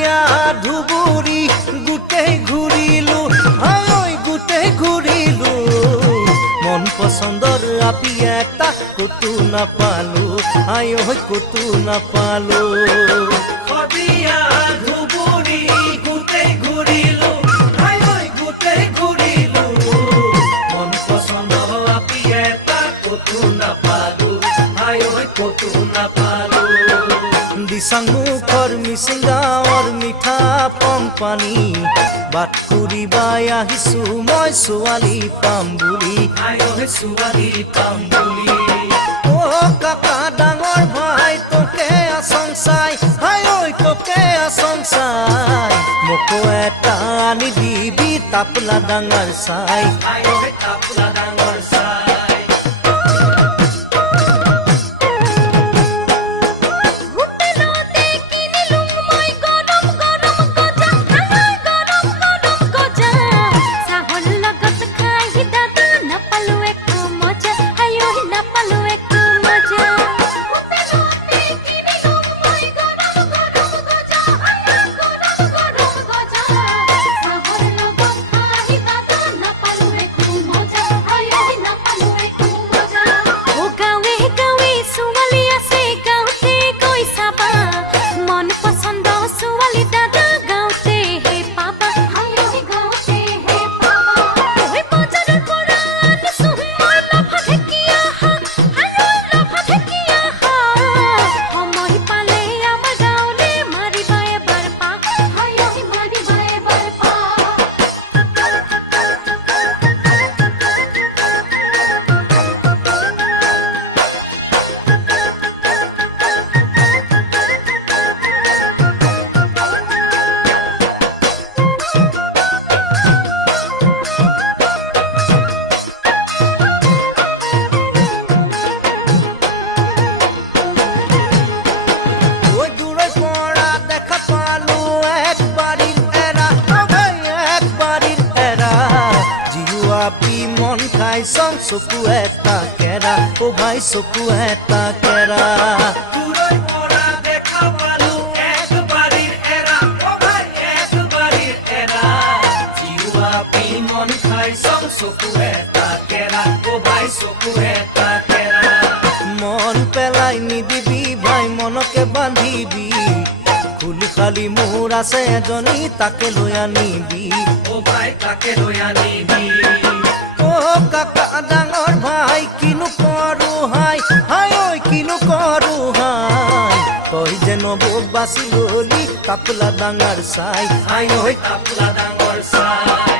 শদিয়া ধুবুৰী গোটেই ঘূৰিলো হাই গোটেই ঘূৰিলো মন পছন্দৰ আপি এটা কতো নাপালো হাই কতো নাপালো শদিয়া ধুবুৰী গোটেই ঘূৰিলো হাই গোটেই ঘূৰিলো মন পছন্দৰ আপি এটা কতো নাপালো হাই কতো নাপালো দিচাং মুখৰ মিচিং গাঁৱৰ মিঠা পং পানী বাট ফুৰিবাই আহিছো মই ছোৱালী পাম বুলি ছোৱালী পাম বুলি অ কাকা ডাঙৰ ভাই তোকে আচং চাই হাই ঐ তোকে আচং চাই মোকো এটা আনি দিবি তাপলা ডাঙৰ চাই তাপলা ডাঙৰ চাই মন খাই চং চকু এটা কেৰা ও ভাই চকু এটা কেৰা দূৰৰ পৰা দেখা পালো একবাৰিৰ এৰা ও ভাই একবাৰিৰ এৰা জিৱা পি মন খাই চং চকু এটা কেৰা ও ভাই চকু এটা কেৰা মন পেলাই নিদিবি ভাই মনকে বান্ধিবি খুলি খালি মোৰ আছে এজনী তাকে লৈ আনিবি ও ভাই তাকে লৈ আনিবি কাকা ডাঙৰ ভাই কিনো কৰো হাই হাই ঐ কিনো কৰো হাই তই যেন মোক বাচি ললি তাপলা ডাঙৰ চাই হাই ঐ তাপলা ডাঙৰ চাই